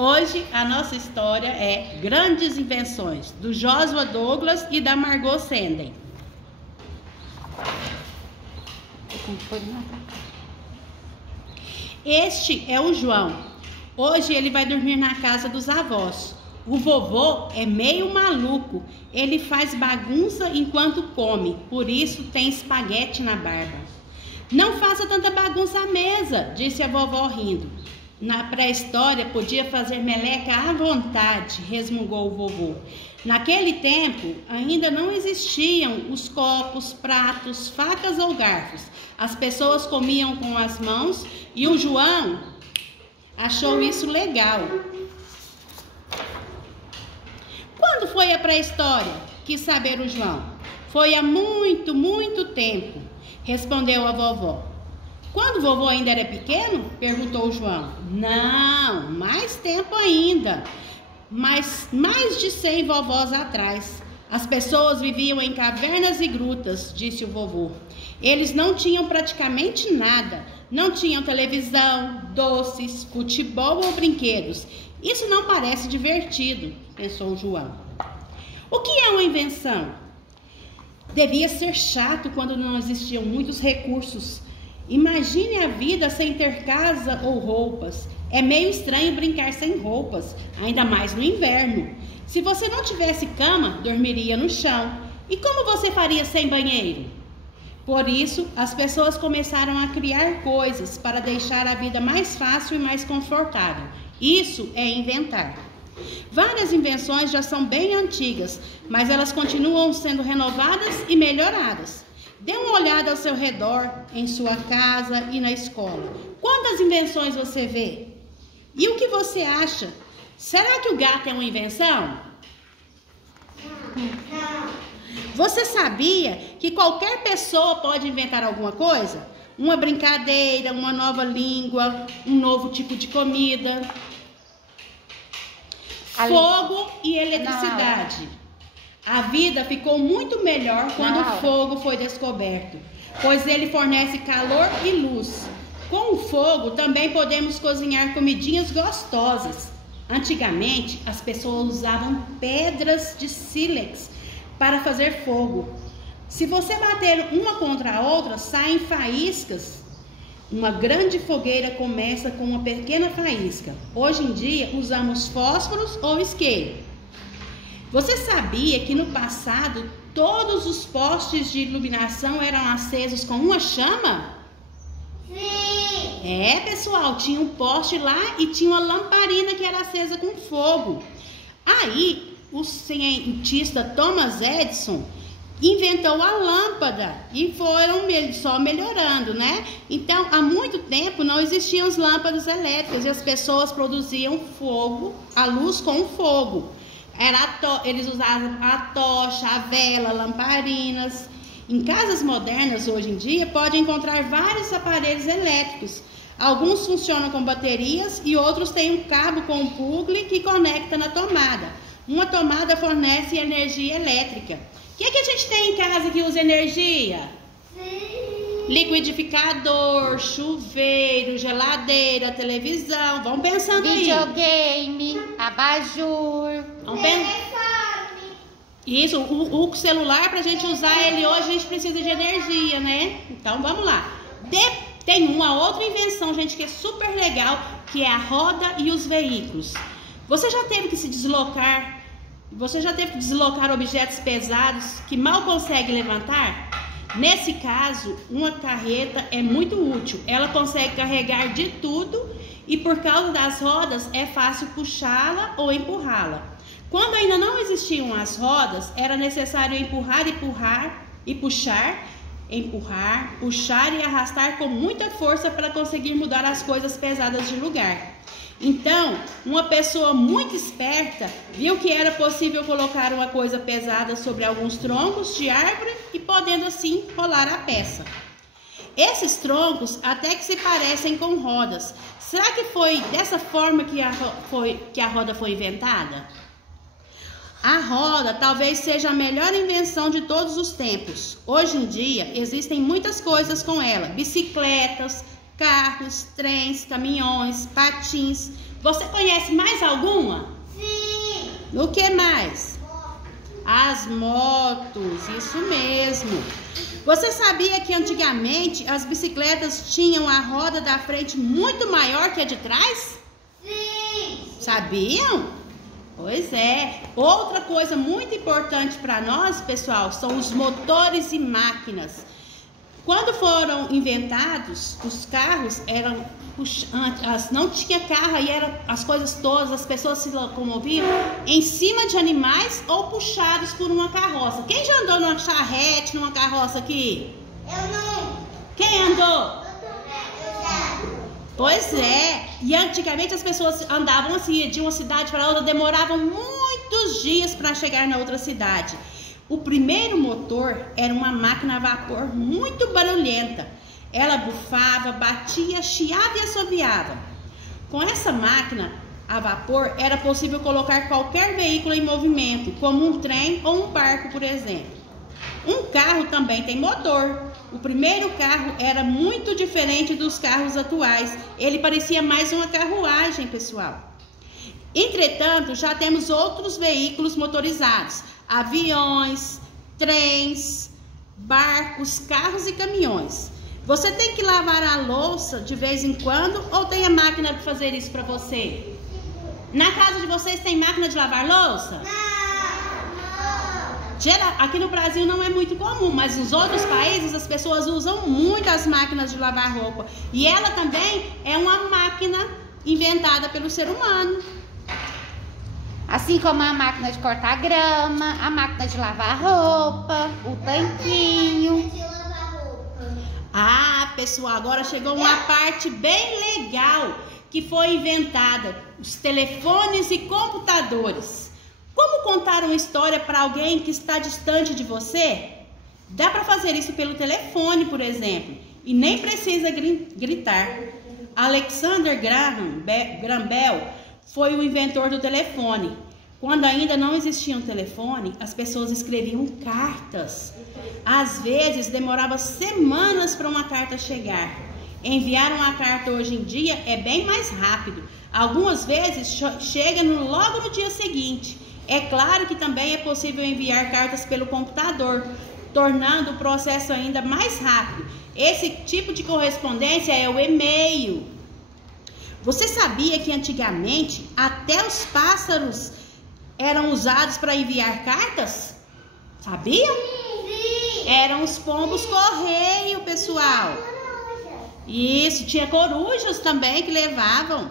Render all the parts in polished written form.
Hoje a nossa história é Grandes Invenções, do Joshua Douglas e da Margot Senden. Este é o João. Hoje ele vai dormir na casa dos avós. O vovô é meio maluco. Ele faz bagunça enquanto come, por isso tem espaguete na barba. Não faça tanta bagunça à mesa, disse a vovó rindo. Na pré-história podia fazer meleca à vontade, resmungou o vovô. Naquele tempo ainda não existiam os copos, pratos, facas ou garfos. As pessoas comiam com as mãos e o João achou isso legal. Quando foi a pré-história? Quis saber o João. Foi há muito, muito tempo, respondeu a vovó. Quando o vovô ainda era pequeno? Perguntou o João. Não, mais tempo ainda. Mas mais de 100 vovós atrás. As pessoas viviam em cavernas e grutas, disse o vovô. Eles não tinham praticamente nada. Não tinham televisão, doces, futebol ou brinquedos. Isso não parece divertido, pensou o João. O que é uma invenção? Devia ser chato quando não existiam muitos recursos. Imagine a vida sem ter casa ou roupas. É meio estranho brincar sem roupas, ainda mais no inverno. Se você não tivesse cama, dormiria no chão. E como você faria sem banheiro? Por isso, as pessoas começaram a criar coisas para deixar a vida mais fácil e mais confortável. Isso é inventar. Várias invenções já são bem antigas, mas elas continuam sendo renovadas e melhoradas. Dê uma olhada ao seu redor, em sua casa e na escola. Quantas invenções você vê? E o que você acha? Será que o gato é uma invenção? Você sabia que qualquer pessoa pode inventar alguma coisa? Uma brincadeira, uma nova língua, um novo tipo de comida. Fogo e eletricidade. A vida ficou muito melhor quando o fogo foi descoberto, pois ele fornece calor e luz. Com o fogo também podemos cozinhar comidinhas gostosas. Antigamente, as pessoas usavam pedras de sílex para fazer fogo. Se você bater uma contra a outra, saem faíscas. Uma grande fogueira começa com uma pequena faísca. Hoje em dia, usamos fósforos ou isqueiro. Você sabia que no passado, todos os postes de iluminação eram acesos com uma chama? Sim! É, pessoal, tinha um poste lá e tinha uma lamparina que era acesa com fogo. Aí, o cientista Thomas Edison inventou a lâmpada e foram só melhorando, né? Então, há muito tempo não existiam as lâmpadas elétricas e as pessoas produziam fogo, a luz com fogo. Eles usavam a tocha, a vela, lamparinas. Em casas modernas, hoje em dia, pode encontrar vários aparelhos elétricos. Alguns funcionam com baterias e outros têm um cabo com um plugue que conecta na tomada. Uma tomada fornece energia elétrica. O que a gente tem em casa que usa energia? Sim. Liquidificador, chuveiro, geladeira, televisão. Vamos pensando aí. Videogame, abajur. Vamos pensar. Isso, o celular, para a gente usar ele hoje, a gente precisa de energia, né? Então, vamos lá. Tem uma outra invenção, gente, que é super legal, que é a roda e os veículos. Você já teve que se deslocar? Você já teve que deslocar objetos pesados que mal consegue levantar? Nesse caso, uma carreta é muito útil. Ela consegue carregar de tudo e por causa das rodas é fácil puxá-la ou empurrá-la. Quando ainda não existiam as rodas, era necessário empurrar e puxar, empurrar, puxar e arrastar com muita força para conseguir mudar as coisas pesadas de lugar. Então, uma pessoa muito esperta viu que era possível colocar uma coisa pesada sobre alguns troncos de árvore e podendo assim rolar a peça. Esses troncos até que se parecem com rodas. Será que foi dessa forma que a roda foi inventada? A roda talvez seja a melhor invenção de todos os tempos. Hoje em dia existem muitas coisas com ela: bicicletas, carros, trens, caminhões, patins. Você conhece mais alguma? Sim. O que mais? As motos, isso mesmo. Você sabia que antigamente as bicicletas tinham a roda da frente muito maior que a de trás? Sim. Sabiam? Pois é. Outra coisa muito importante para nós, pessoal, são os motores e máquinas. Quando foram inventados, os carros eram puxantes, não tinha carro e eram as coisas todas, as pessoas se locomoviam em cima de animais ou puxados por uma carroça. Quem já andou numa charrete, numa carroça aqui? Eu não. Quem andou? Eu já. Pois é. E antigamente as pessoas andavam assim, de uma cidade para outra, demoravam muitos dias para chegar na outra cidade. O primeiro motor era uma máquina a vapor muito barulhenta. Ela bufava, batia, chiava e assoviava. Com essa máquina a vapor era possível colocar qualquer veículo em movimento, como um trem ou um barco, por exemplo. Um carro também tem motor. O primeiro carro era muito diferente dos carros atuais. Ele parecia mais uma carruagem, pessoal. Entretanto, já temos outros veículos motorizados. Aviões, trens, barcos, carros e caminhões. Você tem que lavar a louça de vez em quando ou tem a máquina para fazer isso para você? Na casa de vocês tem máquina de lavar louça? Aqui no Brasil não é muito comum, mas nos outros países as pessoas usam muito as máquinas de lavar roupa. E ela também é uma máquina inventada pelo ser humano. Assim como a máquina de cortar grama, a máquina de lavar roupa, o tanquinho. Ah, pessoal, agora chegou uma parte bem legal que foi inventada: os telefones e computadores. Como contar uma história para alguém que está distante de você? Dá para fazer isso pelo telefone, por exemplo, e nem precisa gritar. Alexander Graham Bell foi o inventor do telefone. Quando ainda não existia um telefone, as pessoas escreviam cartas. Às vezes demorava semanas para uma carta chegar. Enviar uma carta hoje em dia é bem mais rápido. Algumas vezes chega logo no dia seguinte. É claro que também é possível enviar cartas pelo computador, tornando o processo ainda mais rápido. Esse tipo de correspondência é o e-mail. Você sabia que antigamente até os pássaros eram usados para enviar cartas? Sabiam? Sim. Eram os pombos correio, pessoal. Isso, tinha corujas também que levavam.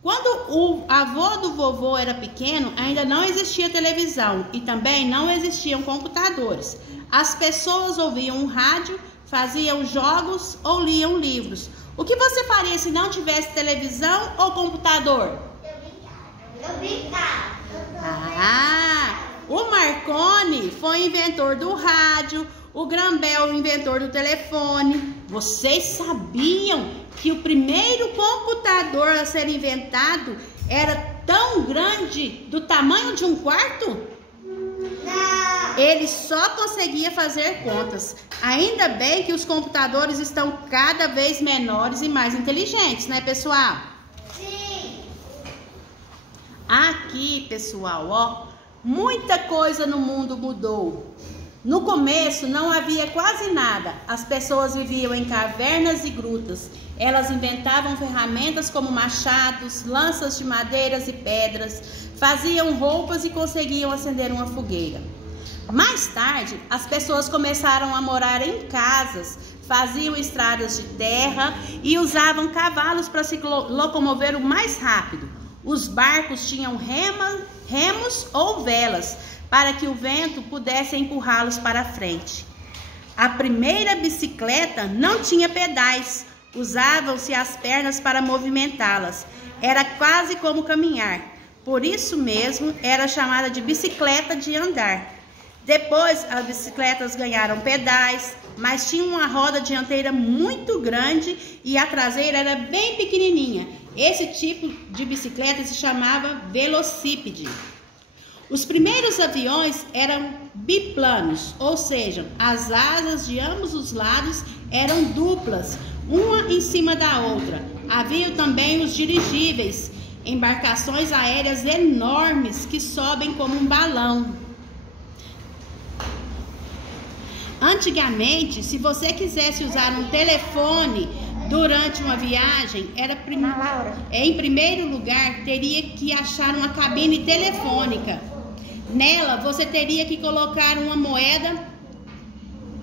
Quando o avô do vovô era pequeno, ainda não existia televisão e também não existiam computadores. As pessoas ouviam um rádio, faziam jogos ou liam livros. O que você faria se não tivesse televisão ou computador? Eu brincava. O Marconi foi inventor do rádio, o Graham Bell, inventor do telefone. Vocês sabiam que o primeiro computador a ser inventado era tão grande, do tamanho de um quarto? Não. Ele só conseguia fazer contas. Ainda bem que os computadores estão cada vez menores e mais inteligentes, né, pessoal? Sim. Aqui, pessoal, ó, muita coisa no mundo mudou. No começo não havia quase nada. As pessoas viviam em cavernas e grutas. Elas inventavam ferramentas como machados, lanças de madeiras e pedras, faziam roupas e conseguiam acender uma fogueira. Mais tarde, as pessoas começaram a morar em casas, faziam estradas de terra e usavam cavalos para se locomover o mais rápido. Os barcos tinham remos ou velas, para que o vento pudesse empurrá-los para frente. A primeira bicicleta não tinha pedais, usavam-se as pernas para movimentá-las. Era quase como caminhar, por isso mesmo era chamada de bicicleta de andar. Depois as bicicletas ganharam pedais, mas tinham uma roda dianteira muito grande e a traseira era bem pequenininha. Esse tipo de bicicleta se chamava velocípede. Os primeiros aviões eram biplanos, ou seja, as asas de ambos os lados eram duplas, uma em cima da outra. Havia também os dirigíveis, embarcações aéreas enormes que sobem como um balão. Antigamente, se você quisesse usar um telefone durante uma viagem, em primeiro lugar, teria que achar uma cabine telefônica. Nela, você teria que colocar uma moeda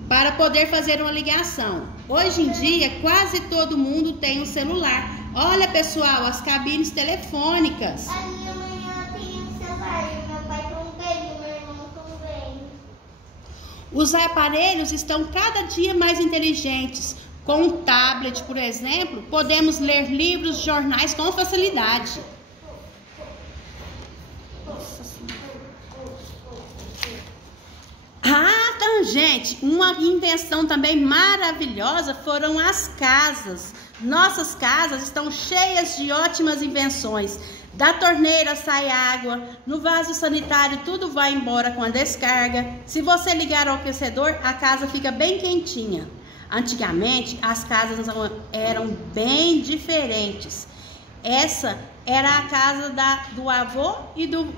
para poder fazer uma ligação. Hoje em dia, quase todo mundo tem um celular. Olha, pessoal, as cabines telefônicas. A minha mãe tem um celular, meu pai também, meu irmão também. Os aparelhos estão cada dia mais inteligentes. Com um tablet, por exemplo, podemos ler livros, jornais com facilidade. Gente, uma invenção também maravilhosa foram as casas. Nossas casas estão cheias de ótimas invenções. Da torneira sai água, no vaso sanitário tudo vai embora com a descarga. Se você ligar o aquecedor, a casa fica bem quentinha. Antigamente, as casas eram bem diferentes. Essa era a casa do avô e do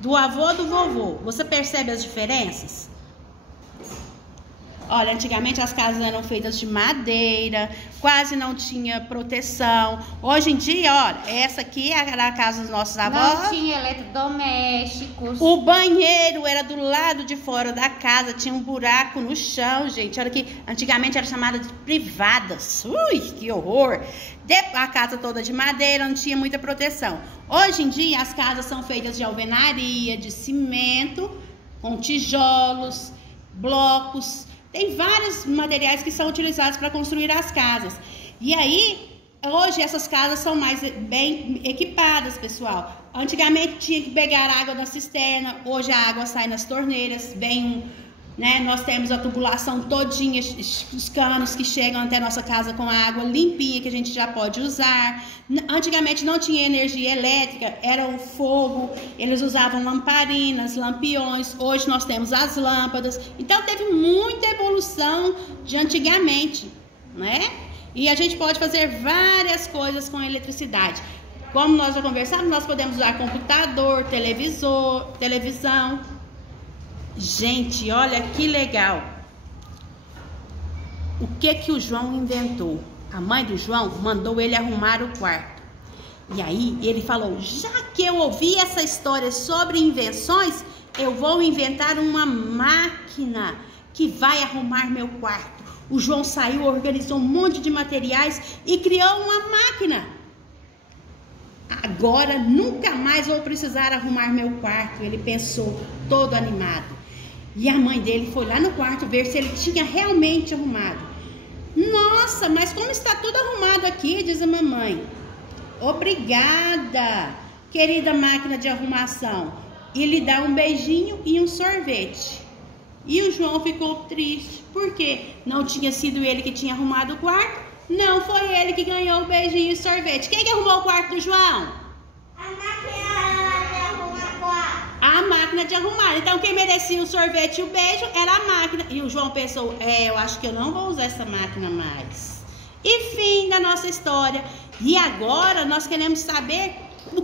vovô. Você percebe as diferenças? Olha, antigamente as casas eram feitas de madeira, quase não tinha proteção. Hoje em dia, olha, essa aqui era a casa dos nossos avós. Não tinha eletrodomésticos. O banheiro era do lado de fora da casa, tinha um buraco no chão, gente. Olha que antigamente era chamada de privadas. Ui, que horror! A casa toda de madeira, não tinha muita proteção. Hoje em dia as casas são feitas de alvenaria, de cimento, com tijolos, blocos. Tem vários materiais que são utilizados para construir as casas. E aí, hoje essas casas são mais bem equipadas, pessoal. Antigamente tinha que pegar água da cisterna, hoje a água sai nas torneiras, nós temos a tubulação todinha, os canos que chegam até a nossa casa com a água limpinha que a gente já pode usar. Antigamente não tinha energia elétrica, era o fogo, eles usavam lamparinas, lampiões. Hoje nós temos as lâmpadas. Então teve muita evolução de antigamente, né? E a gente pode fazer várias coisas com a eletricidade. Como nós já conversamos, nós podemos usar computador, televisão. Gente, olha que legal. O que o João inventou? A mãe do João mandou ele arrumar o quarto. E aí ele falou, já que eu ouvi essa história sobre invenções, eu vou inventar uma máquina que vai arrumar meu quarto. O João saiu, organizou um monte de materiais e criou uma máquina. Agora nunca mais vou precisar arrumar meu quarto, ele pensou, todo animado. E a mãe dele foi lá no quarto ver se ele tinha realmente arrumado. Nossa, mas como está tudo arrumado aqui, diz a mamãe. Obrigada, querida máquina de arrumação. E lhe dá um beijinho e um sorvete. E o João ficou triste. Por quê? Não tinha sido ele que tinha arrumado o quarto? Não, foi ele que ganhou o beijinho e sorvete. Quem que arrumou o quarto do João? A máquina de arrumar. Então quem merecia o sorvete e o beijo era a máquina. E o João pensou, eu acho que eu não vou usar essa máquina mais. E fim da nossa história. E agora nós queremos saber